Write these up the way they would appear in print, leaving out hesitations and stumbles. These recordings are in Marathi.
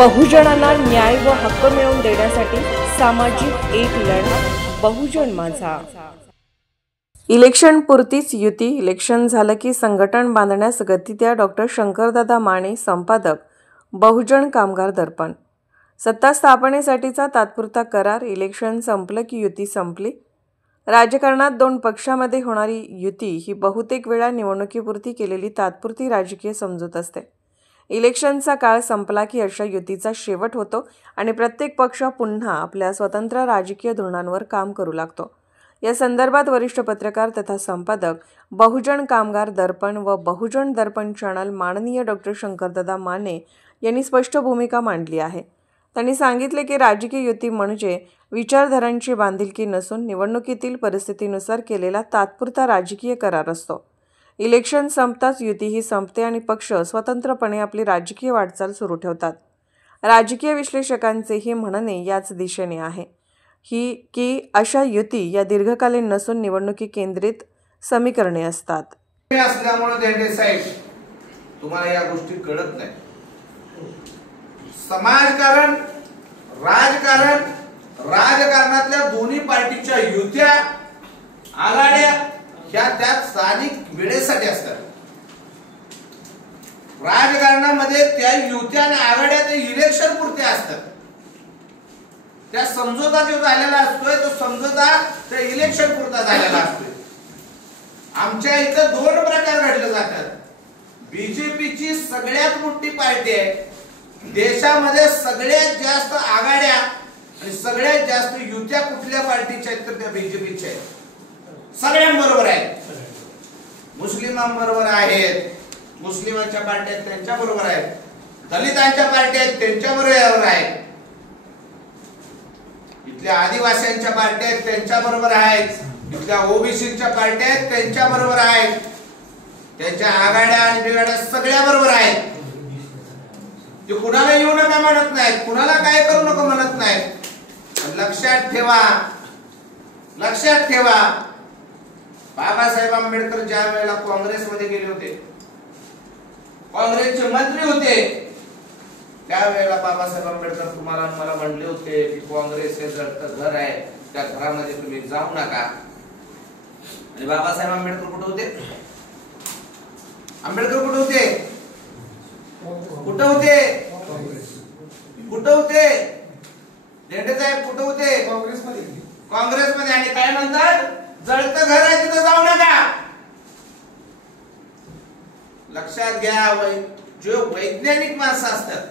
बहुजनांना न्याय व हक्क मिळवून देण्यासाठी सामाजिक एक लढा बहुजन माझा। इलेक्शन पुरतीच युती, इलेक्शन झालं की संघटन बांधण्यास गती द्या। डॉक्टर शंकरदादा माने, संपादक, बहुजन कामगार दर्पण। सत्ता स्थापनेसाठीचा तात्पुरता करार, इलेक्शन संपलं की युती संपली। राजकारणात दोन पक्षांमध्ये होणारी युती ही बहुतेक वेळा निवडणुकीपुरती केलेली तात्पुरती राजकीय समजूत असते। इलेक्शनचा काळ संपला की अशा युतीचा शेवट होतो आणि प्रत्येक पक्ष पुन्हा आपल्या स्वतंत्र राजकीय धोरणांवर काम करू लागतो। या संदर्भात वरिष्ठ पत्रकार तथा संपादक, बहुजन कामगार दर्पण व बहुजन दर्पण चॅनल माननीय डॉक्टर शंकरदादा माने यांनी स्पष्ट भूमिका मांडली आहे। त्यांनी सांगितले की राजकीय युती म्हणजे विचारधारांची बांधिलकी नसून निवडणुकीतील परिस्थितीनुसार केलेला तात्पुरता राजकीय करार असतो। इलेक्शन संपताच युती ही संपते आणि पक्ष स्वतंत्रपणे आपली राजकीय वाटचाल सुरू ठेवतात। राजकीय विश्लेषकांचेही म्हणणे याच दिशेने आहे की अशा युती या दीर्घकालीन नसून निवडणुकी केंद्रित समीकरणे असतात। असल्यामुळे देंडे साहेब तुम्हाला या गोष्टी कळत नाही। समाजकारण, राजकारणातल्या दोन्ही पार्टीच्या युत्या, आघाड्या ह्या त्यात स्थानिक वेळेसाठी असतात। राजकारणामध्ये त्या युत्या आणि आघाड्या ते इलेक्शन पुरते असतात। त्या समझोता जो झालेला असतोय तो समझोता त्या इलेक्शन पुरता झालेला असतोय। आमच्या इथं दोन प्रकार घडले जातात। बीजेपीची सगळ्यात मोठी पार्टी आहे, देशामध्ये सगळ्यात जास्त आघाड्या आणि सगळ्यात जास्त युत्या कुठल्या पार्टीच्या आहेत तर त्या बीजेपीच्या आहेत। सगळ्यांबरोबर आहेत, मुस्लिमांबरोबर आहेत, मुस्लिमांच्या पार्ट्या आहेत त्यांच्या बरोबर आहेत, दलितांच्या पार्ट्या आहेत त्यांच्या बरोबर आहेत, इथल्या आदिवासींच्या पार्ट्या आहेत त्यांच्या बरोबर आहेत, इथल्या ओबीसीच्या पार्ट्या आहेत त्यांच्या बरोबर आहेत, त्यांच्या आघाड्या आणि बिघाड्या सगळ्या बरोबर आहेत। ते कुणाला येऊ नका म्हणत नाहीत, कुणाला काय करू नका म्हणत नाहीत। लक्षात ठेवा बाबासाहेब आंबेडकर ज्या वेळेला काँग्रेसमध्ये गेले होते, काँग्रेसचे मंत्री होते, त्यावेळेला बाबासाहेब आंबेडकर तुम्हाला मला म्हणले होते की काँग्रेस हे जळतं घर आहे, त्या घरामध्ये तुम्ही जाऊ नका। आणि बाबासाहेब आंबेडकर कुठे होते? आंबेडकर कुठे होते? कुठे होते? देंडे साहेब कुठे होते? काँग्रेसमध्ये। आणि काय म्हणतात? जळतं घर आहे तिथं जाऊ नका। लक्षात घ्या, जो वैज्ञानिक माणसं असतात,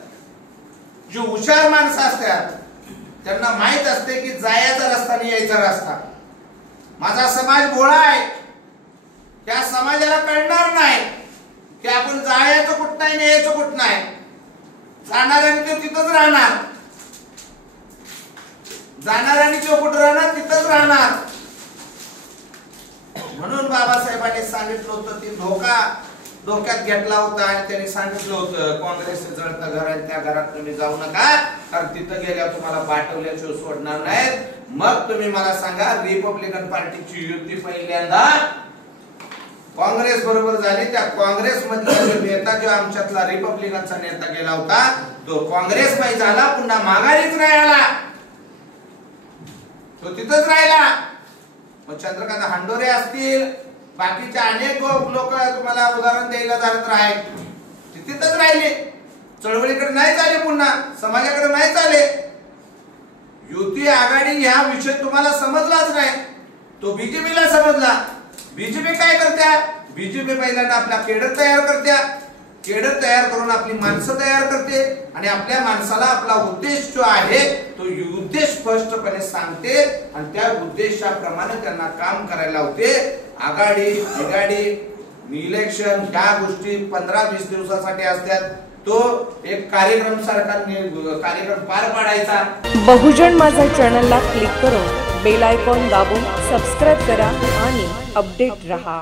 जो हुशार माणसं असतात, त्यांना माहित असते की जायचा रस्ता आणि यायचा रस्ता। माझा समाज भोळा आहे, त्या समाजाला कळणार नाही की आपण जायचं कुठं नाही आणि यायचं कुठं नाही। जाणार आणि तो तिथंच राहणार, जाणार आणि तो कुठं राहणार तिथंच राहणार। म्हणून बाबासाहेबांनी सांगितलं होतं, ती डोक्यात घेतला होता आणि त्यांनी सांगितलं होतं काँग्रेसचं जळतं घर आहे, त्या घरात तुम्ही जाऊ नका, कारण तिथं गेल्यावर तुम्हाला पाठवल्याशिवाय सोडणार नाहीत। मग तुम्ही मला सांगा, रिपब्लिकन पार्टीची युती पहिल्यांदा काँग्रेस बरोबर झाली, त्या काँग्रेस मधला जो नेता, जो आमच्यातला रिपब्लिकनचा नेता गेला होता, तो काँग्रेसमय झाला, पुन्हा माघारीच नाही आला, तो तिथंच राहिला। मग चंद्रकांत हंडोरे असतील, बाकीचे अनेक लोक तुम्हाला उदाहरण द्यायला झालं तर आहेत, तिथेच राहिले, चळवळीकडे नाही चाले, पुन्हा समाजाकडे नाही चाले। युती आघाडी ह्या विषय तुम्हाला समजलाच नाही, तो बीजेपीला समजला। बीजेपी काय करत्या? बीजेपी पहिल्यांदा आपला केडर तयार करत्या, केडर तयार करून आपली माणसं तयार करते आणि आपल्या माणसाला आपला उद्देश जो आहे तो उद्देश स्पष्टपणे सांगते आणि त्या उद्देशाप्रमाणे त्यांना काम करायला होते। आघाडी बिघाडी इलेक्शन ह्या गोष्टी 15-20 दिवसासाठी असतात, तो एक कार्यक्रम सारखा कार्यक्रम पार पाडायचा। बहुजन माझा चॅनलला क्लिक करून बेल आयकॉन दाबून सबस्क्राइब करा आणि अपडेट रहा।